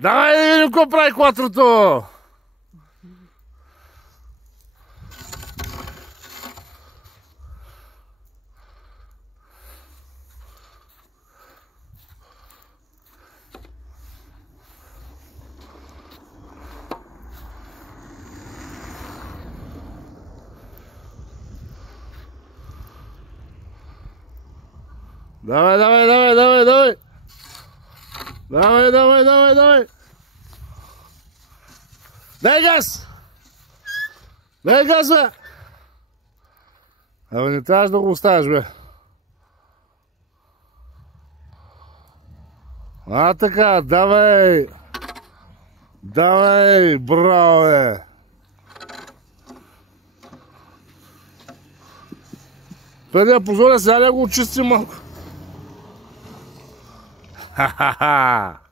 Давай да видим какво прави кватрото! Давай, давай, давай, давай, давай! Давай, давай, давай, давай! Дай газ! Дай газа! Абе, не трябваш да го оставиш, бе. А, така, давай! Давай, браво, бе! Преди да позоря, сега да го очистим малко. Ха-ха-ха!